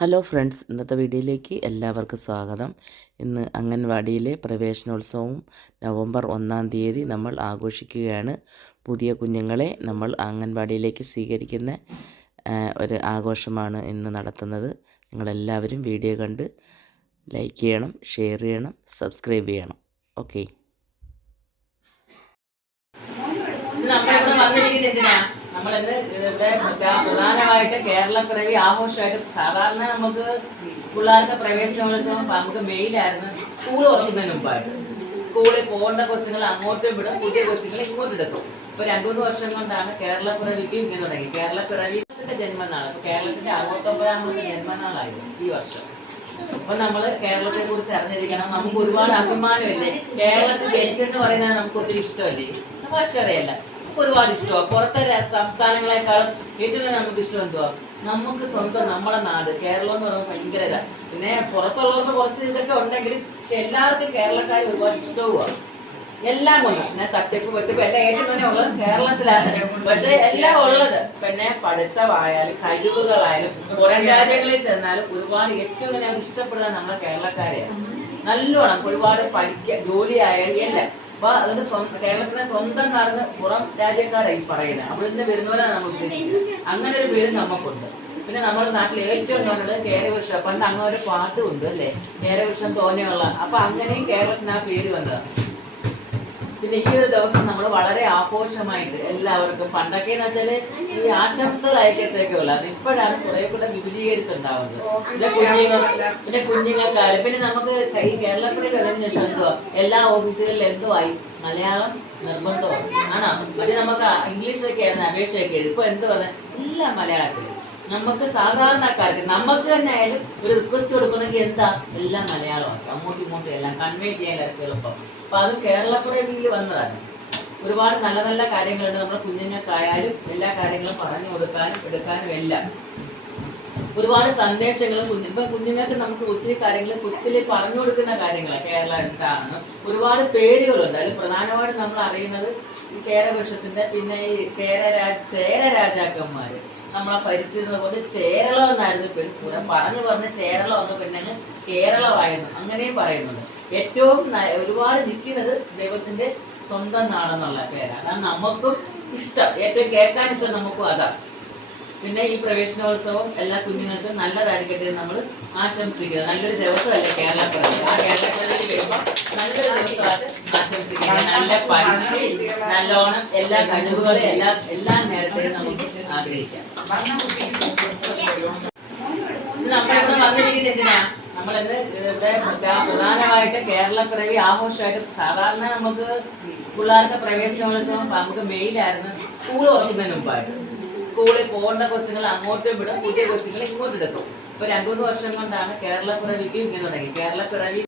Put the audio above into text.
Hello friends ഇന്നത്തെ വീഡിയോയിലേക്ക് എല്ലാവർക്കും സ്വാഗതം. ഇന്ന് അംഗൻവാടിയിലെ പ്രവേശനോത്സവം നവംബർ ഒന്നാം തീയതി നമ്മൾ ആഘോഷിക്കുകയാണ്. പുതിയ കുഞ്ഞുങ്ങളെ നമ്മൾ അംഗൻവാടിയിലേക്ക് സ്വീകരിക്കുന്ന ഒരു ആഘോഷമാണ് ഇന്ന് നടത്തുന്നത്. നിങ്ങളെല്ലാവരും വീഡിയോ കണ്ട് ലൈക്ക് ചെയ്യണം ഷെയർ ചെയ്യണം സബ്സ്ക്രൈബ് ചെയ്യണം. ഓക്കെ. നമ്മളിന്ന് ഇവിടുത്തെ പ്രധാ- കേരള കേരളപ്പിറവി ആഘോഷമായിട്ട് സാധാരണ നമുക്ക് പിള്ളേർക്ക് പ്രവേശനോത്സവം നമുക്ക് മെയിലായിരുന്നു സ്കൂൾ തുറക്കുന്നതിന് മുമ്പായിട്ട്. സ്കൂളിൽ പോകേണ്ട കൊച്ചുങ്ങൾ അങ്ങോട്ടും വിടും പുതിയ കൊച്ചുങ്ങൾ ഇങ്ങോട്ട് എടുക്കും. ഇപ്പൊ രണ്ടു മൂന്ന് വർഷം കൊണ്ടാണ് കേരള പിറവിക്ക് ഇങ്ങനെ തുടങ്ങി. കേരളപ്പിറവി ജന്മനാൾ ഇപ്പൊ കേരളത്തിന്റെ അറുപത്തൊമ്പതാമത്തെ ജന്മനാളായിരുന്നു ഈ വർഷം. അപ്പൊ നമ്മൾ കേരളത്തെ കുറിച്ച് അറിഞ്ഞിരിക്കണം. നമുക്ക് ഒരുപാട് അഭിമാനമല്ലേ? കേരളത്തിൽ ജനിച്ചെന്ന് പറയുന്നത് നമുക്ക് ഒത്തിരി ഇഷ്ടമല്ലേ? ഭാഷ അറിയല്ല. നമുക്ക് ഒരുപാട് ഇഷ്ടമാണ് പുറത്തെ സംസ്ഥാനങ്ങളെക്കാളും ഏറ്റവും നമുക്ക് ഇഷ്ടം എന്തുവാ? നമുക്ക് സ്വന്തം നമ്മുടെ നാട്. കേരളം എന്ന് പറയുന്നത് ഭയങ്കര ഇതാ. പിന്നെ പുറത്തുള്ളവർക്ക് കുറച്ച് ഇതൊക്കെ ഉണ്ടെങ്കിലും പക്ഷെ എല്ലാവർക്കും കേരളക്കാർ ഒരുപാട് ഇഷ്ടവുമാണ് എല്ലാം കൊണ്ട്. പിന്നെ തട്ടിപ്പ് വെട്ടിപ്പ് എല്ലാം ഏറ്റവും തന്നെ ഉള്ളത് കേരളത്തിലാണ്. പക്ഷെ എല്ലാം ഉള്ളത്. പിന്നെ പഠിത്തമായാലും കഴിവുകളായാലും പുറം രാജ്യങ്ങളിൽ ചെന്നാലും ഒരുപാട് ഏറ്റവും തന്നെ ഇഷ്ടപ്പെടുന്ന നമ്മളെ കേരളക്കാരെയാണ് നല്ലോണം ഒരുപാട് പഠിക്കുക ജോലി ആയാലും എല്ലാം. അപ്പൊ അതിന്റെ കേരളത്തിലെ സ്വന്തം നടന്ന് പുറം രാജ്യക്കാരായി പറയുന്നത് അവിടെ നിന്ന് വരുന്നവരാണ് നമ്മൾ ഉദ്ദേശിക്കുന്നത് അങ്ങനെ ഒരു പേര് നമുക്കുണ്ട്. പിന്നെ നമ്മുടെ നാട്ടിൽ ഏറ്റവും നല്ലത് കേരവൃക്ഷം. പണ്ട് അങ്ങനെ ഒരു പാട്ടും ഉണ്ട് അല്ലേ? കേരവൃക്ഷം തോന്നിയുള്ള. അപ്പൊ അങ്ങനെയും കേരളത്തിന് ആ പേര് വന്നതാണ്. പിന്നെ ഈ ഒരു ദിവസം നമ്മൾ വളരെ ആഘോഷമായിട്ട് എല്ലാവർക്കും പണ്ടൊക്കെ എന്ന് വെച്ചാൽ ഈ ആശംസകൾ അയക്കത്തേക്കേ ഉള്ളു അത് ഇപ്പോഴാണ് കുറെ കൂടെ വിപുലീകരിച്ചുണ്ടാവുന്നത് പിന്നെ കുഞ്ഞുങ്ങൾ പിന്നെ കുഞ്ഞുങ്ങൾക്കായാലും പിന്നെ നമുക്ക് ഈ കേരളത്തിലെ കഴിഞ്ഞ ശേഷം എന്തുവാ? എല്ലാ ഓഫീസുകളിലും എന്തുവായി? മലയാളം നിർബന്ധമാണ്. ആണോ? മറ്റേ നമുക്ക് ഇംഗ്ലീഷിലൊക്കെ ആയിരുന്നു അപേക്ഷയൊക്കെ ഇപ്പൊ എന്ത് പറഞ്ഞാൽ എല്ലാം മലയാളത്തിൽ നമുക്ക് സാധാരണക്കാർക്ക് നമുക്ക് തന്നെ ആയാലും ഒരു റിക്വസ്റ്റ് കൊടുക്കണമെങ്കിൽ എന്താ? എല്ലാം മലയാളമാക്കി അങ്ങോട്ടും ഇങ്ങോട്ടും എല്ലാം കൺവേ ചെയ്യാൻ എളുപ്പം. അപ്പൊ അത് കേരളപ്പുറയിൽ വന്നതാണ്. ഒരുപാട് നല്ല നല്ല കാര്യങ്ങളുണ്ട്. നമ്മുടെ കുഞ്ഞുങ്ങൾക്കായാലും എല്ലാ കാര്യങ്ങളും പറഞ്ഞു കൊടുക്കാനും എടുക്കാനും എല്ലാം. ഒരുപാട് സന്ദേശങ്ങളും കുഞ്ഞു ഇപ്പൊ കുഞ്ഞുങ്ങൾക്ക് നമുക്ക് ഒത്തിരി കാര്യങ്ങൾ കൊച്ചിലെ പറഞ്ഞു കൊടുക്കുന്ന കാര്യങ്ങളാണ്. കേരള എന്താണ്? ഒരുപാട് പേരുകളുണ്ട്. അതിൽ പ്രധാനമായിട്ടും നമ്മൾ അറിയുന്നത് ഈ കേരവൃക്ഷത്തിന്റെ പിന്നെ ഈ കേര രാജ ചേര രാജാക്കന്മാര് നമ്മളെ ഭരിച്ചിരുന്നത് കൊണ്ട് ചേരളം എന്നായിരുന്നു പേര് കൂടെ. പറഞ്ഞു പറഞ്ഞ് ചേരളം എന്ന് പിന്നെ കേരളമായിരുന്നു അങ്ങനെയും പറയുന്നുണ്ട്. ഏറ്റവും ഒരുപാട് നിൽക്കുന്നത് ദൈവത്തിന്റെ സ്വന്തം നാടെന്നുള്ള പേരാണ്. അതാണ് നമുക്കും ഇഷ്ടം. ഏറ്റവും കേൾക്കാൻ ഇഷ്ടം നമുക്കും അതാണ് പിന്നെ ഈ പ്രവേശനോത്സവം എല്ലാ കുഞ്ഞുങ്ങൾക്കും നല്ലതായിരിക്കട്ടെ നമ്മൾ ആശംസിക്കുന്നത് നല്ലൊരു ദിവസമല്ലേ കേരളപ്പിറവി ആ കേരളപ്പിറവിയിൽ വരുമ്പോൾ നല്ലൊരു ദിവസമായിട്ട് നല്ല പഠിച്ച് നല്ലോണം എല്ലാ കഴിവുകളും എല്ലാ എല്ലാ നേരത്തെയും നമുക്ക് ആഗ്രഹിക്കാം. നമ്മളിവിടെ വന്നിരിക്കുന്നത് എന്തിനാ? നമ്മളിന്ന് പ്രധാനമായിട്ട് കേരള കേരളപ്പിറവി ആഘോഷമായിട്ട് സാധാരണ നമുക്ക് പിള്ളേർക്ക് പ്രവേശനോത്സവം നമുക്ക് മെയിലായിരുന്നു സ്കൂൾ തുറക്കുന്നതിന് മുമ്പായിട്ട്. സ്കൂളിൽ പോകേണ്ട കൊച്ചുങ്ങൾ അങ്ങോട്ട് വിടും പുതിയ കൊച്ചുങ്ങൾ ഇങ്ങോട്ട് എടുക്കും. ഇപ്പൊ രണ്ടു മൂന്ന് വർഷം കൊണ്ടാണ് കേരളപ്പിറവിക്ക് ഇങ്ങനെ തുടങ്ങി. കേരളപ്പിറവി